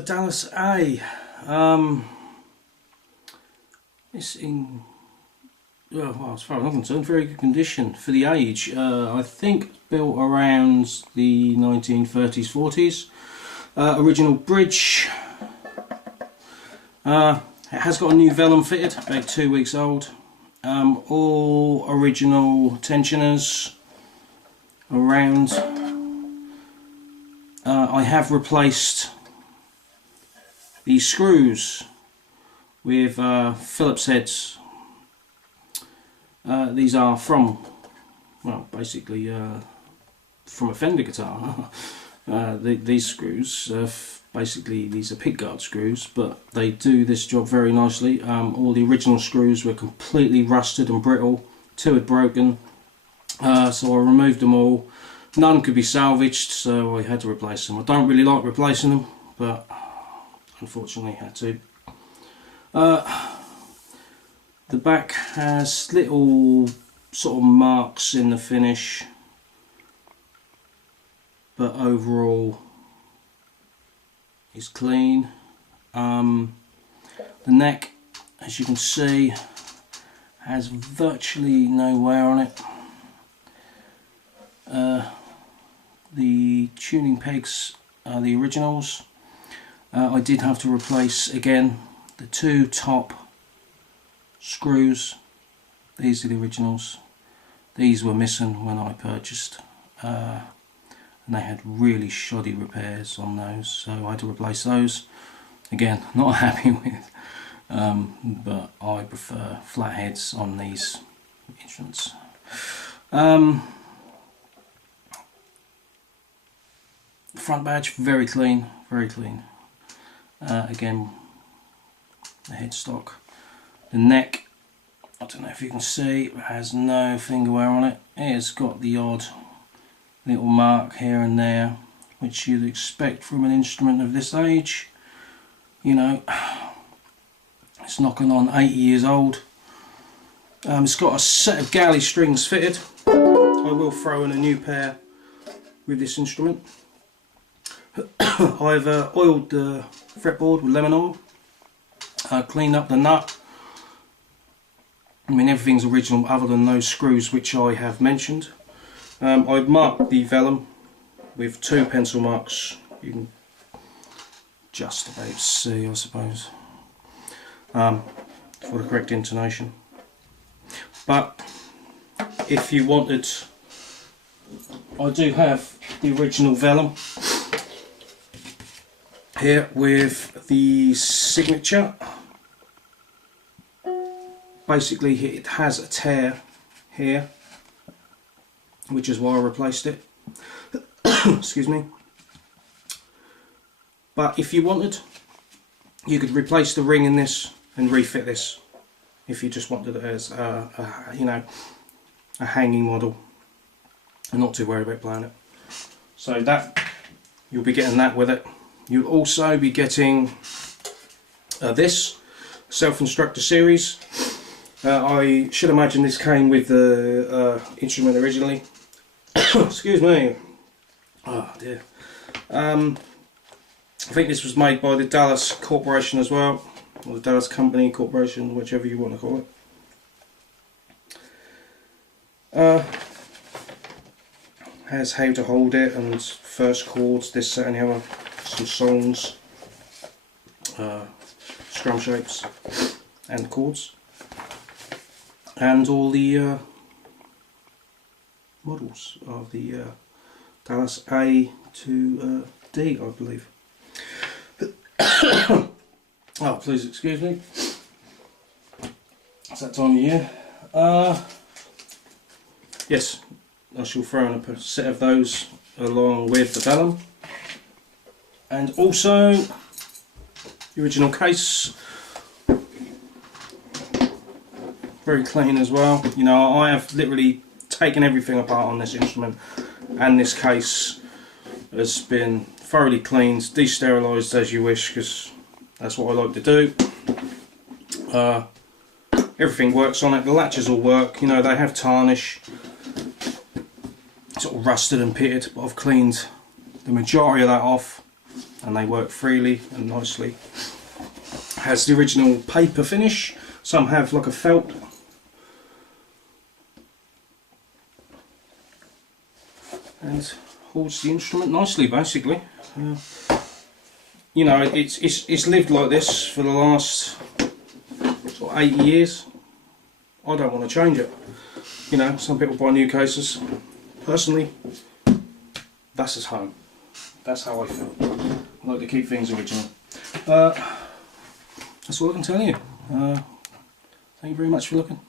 a Dallas A. It's in, well, as far as I'm concerned, very good condition for the age. I think built around the 1930s, 40s. Original bridge. It has got a new vellum fitted, about 2 weeks old. All original tensioners around. I have replaced these screws with Phillips heads. These are from, well, basically from a Fender guitar. These screws, basically these are pickguard screws, but they do this job very nicely. All the original screws were completely rusted and brittle, 2 had broken, so I removed them all. None could be salvaged, so I had to replace them. I don't really like replacing them, but unfortunately had to. The back has little sort of marks in the finish, but overall is clean. The neck, as you can see, has virtually no wear on it. The tuning pegs are the originals. I did have to replace again the 2 top screws. These are the originals. These were missing when I purchased, and they had really shoddy repairs on those, so I had to replace those. Again, not happy with, but I prefer flat heads on these instruments. Front badge, very clean, very clean. Again, the headstock. The neck, I don't know if you can see, it has no finger wear on it. It's got the odd little mark here and there, which you'd expect from an instrument of this age. You know, it's knocking on 80 years old. It's got a set of galley strings fitted. I will throw in a new pair with this instrument. I've oiled the fretboard with lemon oil, cleaned up the nut. I mean, everything's original other than those screws which I have mentioned. I've marked the vellum with 2 pencil marks. You can just about see, I suppose, for the correct intonation. But if you wanted, I do have the original vellum here with the signature. Basically, it has a tear here, which is why I replaced it. Excuse me. But if you wanted, you could replace the ring in this and refit this if you just wanted it as you know, a hanging model and not too worried about playing it. So that, you'll be getting that with it. You'll also be getting this self-instructor series. I should imagine this came with the instrument originally. Excuse me. Oh dear. I think this was made by the Dallas Corporation as well, or the Dallas Company Corporation, whichever you want to call it. Has how to hold it and first chords, this, that and the other, some songs, strum shapes and chords, and all the models of the Dallas A to D, I believe. Oh, please excuse me. It's that time of year. Yes, I shall throw in a set of those along with the vellum, and also the original case. Very clean as well. You know, I have literally taken everything apart on this instrument, and this case has been thoroughly cleaned, de-sterilised as you wish, because that's what I like to do. Everything works on it. The latches all work. You know, they have tarnish, sort of rusted and pitted, but I've cleaned the majority of that off. and they work freely and nicely. Has the original paper finish. Some have like a felt. And holds the instrument nicely, basically. You know, it's lived like this for the last sort of 80 years. I don't want to change it. You know, some people buy new cases. Personally, that's as home. That's how I feel. I like to keep things original. That's all I can tell you. Thank you very much for looking.